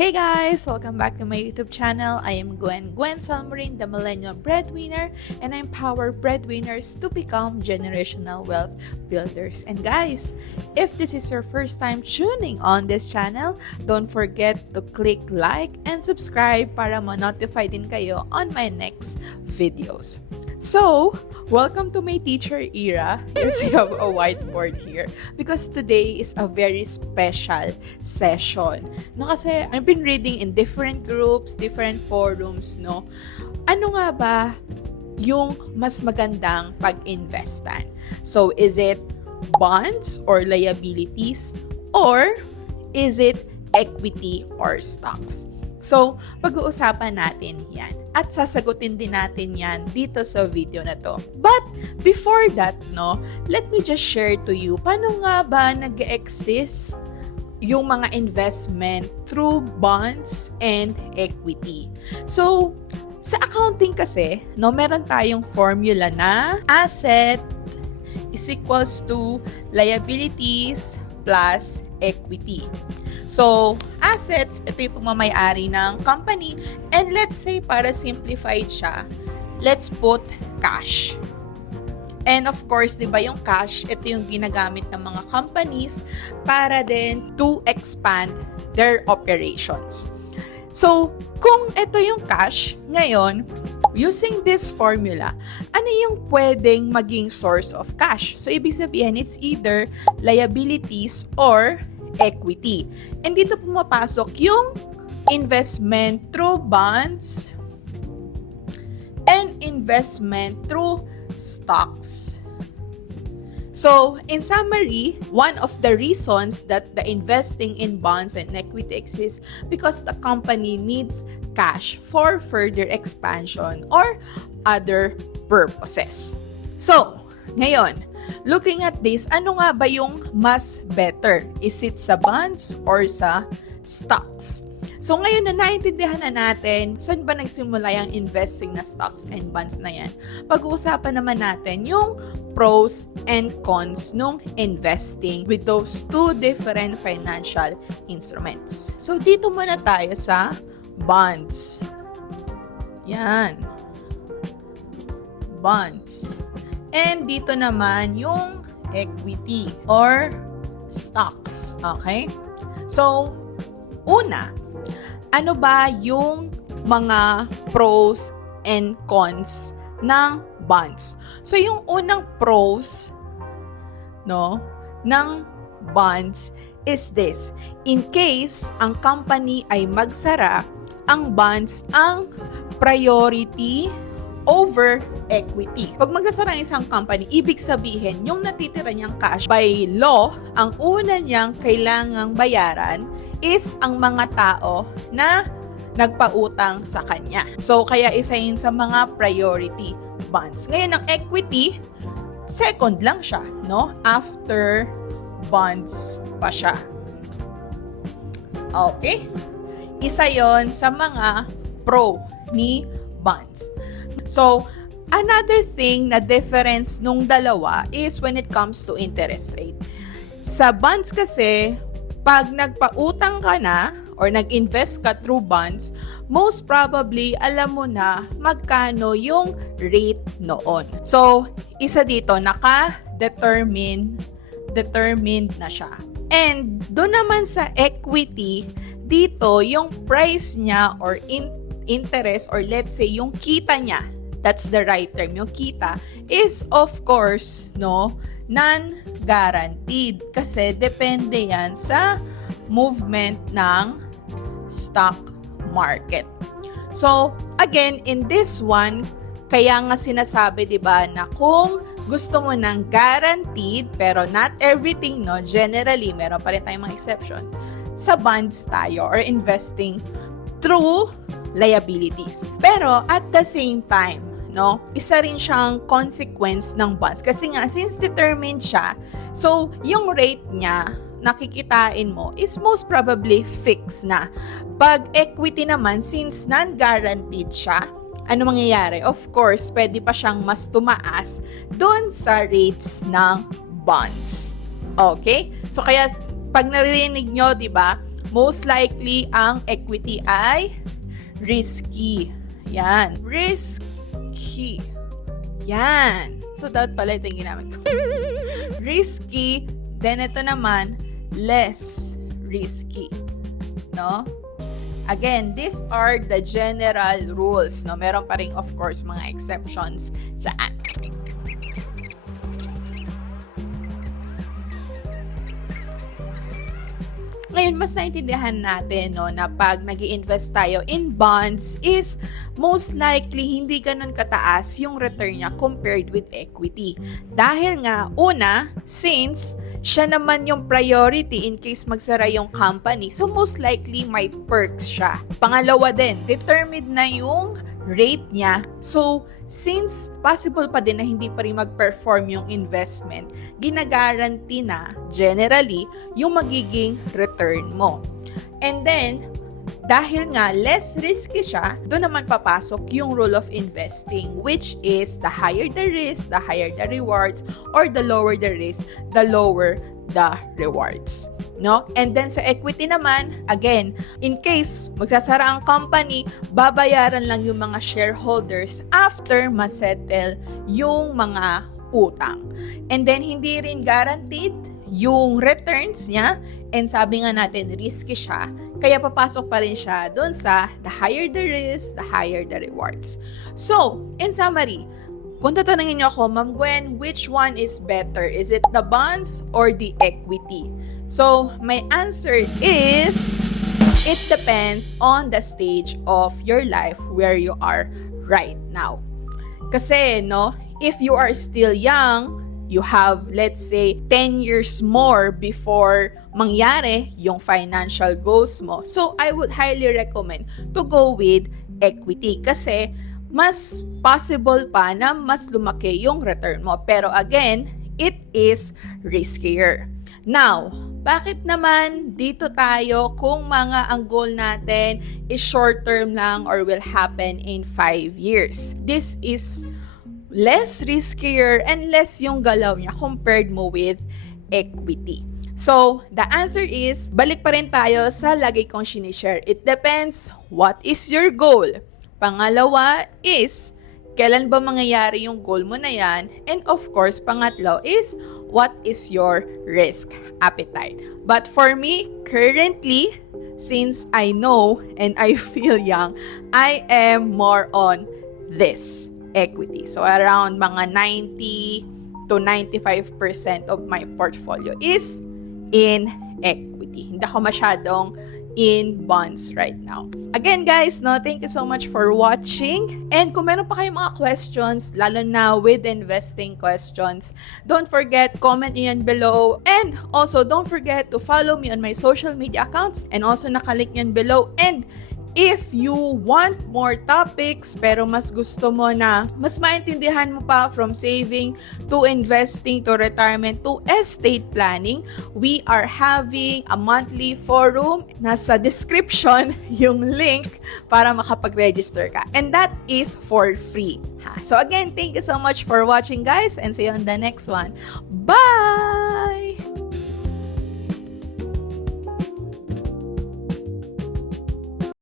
Hey guys! Welcome back to my YouTube channel. I am Gwen Salmarin, the Millennial Breadwinner, and I empower breadwinners to become generational wealth builders. And guys, if this is your first time tuning on this channel, don't forget to click like and subscribe para ma-notify din kayo on my next videos. So, welcome to my teacher era. Yes, we have a whiteboard here because today is a very special session. No, kasi I've been reading in different groups, different forums, no? Ano nga ba yung mas magandang pag-investan? So, is it bonds or liabilities? Or is it equity or stocks? So, pag-uusapan natin yan. At sasagutin din natin yan dito sa video na to. But, before that, no, let me just share to you, paano nga ba nag-exist yung mga investment through bonds and equity? So, sa accounting kasi, no, meron tayong formula na asset is equals to liabilities plus equity. So, assets, ito yung pagmamayari ng company. And let's say, para simplified siya, let's put cash. And of course, di ba yung cash, ito yung ginagamit ng mga companies para din to expand their operations. So, kung ito yung cash, ngayon, using this formula, ano yung pwedeng maging source of cash? So, ibig sabihin, it's either liabilities or equity. And dito pumapasok yung investment through bonds and investment through stocks. So, in summary, one of the reasons that the investing in bonds and equity exists because the company needs cash for further expansion or other purposes. So, ngayon, looking at this, ano nga ba yung mas better? Is it sa bonds or sa stocks? So ngayon na naintindihan na natin, saan ba nagsimula yung investing na stocks and bonds na yan? Pag-uusapan naman natin yung pros and cons nung investing with those two different financial instruments. So dito muna tayo sa bonds. Yan. Bonds. And dito naman yung equity or stocks. Okay? So, una, ano ba yung mga pros and cons ng bonds? So, yung unang pros, no, ng bonds is this. In case ang company ay magsara, ang bonds ang priority over equity. Pag magsasara ang isang company, ibig sabihin, yung natitira niyang cash, by law, ang una niyang kailangang bayaran is ang mga tao na nagpautang sa kanya. So, kaya isa yun sa mga priority bonds. Ngayon, ang equity, second lang siya, no? After bonds pa siya. Okay? Isa yon sa mga pro ni bonds. So, another thing na difference nung dalawa is when it comes to interest rate. Sa bonds kasi, pag nagpautang ka na or nag-invest ka through bonds, most probably alam mo na magkano yung rate noon. So, isa dito, determined na siya. And doon naman sa equity, dito yung price niya or interest or let's say yung kita niya, that's the right term, yung kita is of course, no, non-guaranteed kasi depende yan sa movement ng stock market. So, again, in this one, kaya nga sinasabi, 'di ba, na kung gusto mo ng guaranteed, pero not everything, no, generally, meron pa rin tayong mga exception, sa bonds tayo or investing through liabilities. Pero at the same time, no, isa rin siyang consequence ng bonds. Kasi nga, since determined siya, so yung rate niya, nakikitain mo, is most probably fixed na. Pag equity naman, since non-guaranteed siya, ano mangyayari? Of course, pwede pa siyang mas tumaas doon sa rates ng bonds. Okay? So kaya, pag naririnig nyo, di ba, most likely ang equity ay risky. Yan. Risky. Yan. So, dapat pala ito yung ginamit ko. Risky. Then, ito naman, less risky. No? Again, these are the general rules. No? Meron pa rin, of course, mga exceptions dyan. Ngayon, mas naintindihan natin na pag nag-i-invest tayo in bonds is most likely hindi ganun kataas yung return niya compared with equity. Dahil nga, una, since siya naman yung priority in case magsara yung company, so most likely may perks siya. Pangalawa din, determined na yung rate niya. So, since possible pa din na hindi pa rin mag-perform yung investment, ginagaranti na generally yung magiging return mo. And then, dahil nga less risky siya, doon naman papasok yung rule of investing, which is the higher the risk, the higher the rewards, or the lower the risk, the lower the rewards. No? And then sa equity naman, again, in case magsasara ang company, babayaran lang yung mga shareholders after masettle yung mga utang. And then hindi rin guaranteed yung returns niya, and sabi nga natin, risky siya, kaya papasok pa rin siya dun sa the higher the risk, the higher the rewards. So, in summary, kung tatanungin niyo ako, Ma'am Gwen, which one is better? Is it the bonds or the equity? So, my answer is, it depends on the stage of your life where you are right now. Kasi, if you are still young, you have, let's say, 10 years more before mangyari yung financial goals mo. So, I would highly recommend to go with equity kasi mas possible pa na mas lumaki yung return mo. Pero again, it is riskier. Now, bakit naman dito tayo kung ang goal natin is short term lang or will happen in 5 years? This is less riskier and less yung galaw niya compared mo with equity. So, the answer is, balik pa rin tayo sa lagi kong sinishare. It depends what is your goal. Pangalawa is, kailan ba mangyayari yung goal mo na yan? And of course, pangatlo is, what is your risk appetite? But for me, currently, since I know and I feel young, I am more on this equity. So around mga 90 to 95% of my portfolio is in equity. Hindi ako masyadong in bonds right now. Again guys, thank you so much for watching. And kung meron pa kayong mga questions, lalo na with investing questions, don't forget, comment nyo yan below. And also, don't forget to follow me on my social media accounts. And also, nakalink yan below. And if you want more topics pero mas gusto mo na mas maintindihan mo pa from saving to investing to retirement to estate planning, we are having a monthly forum. Nasa description yung link para makapag-register ka. And that is for free. So again, thank you so much for watching guys and see you on the next one. Bye!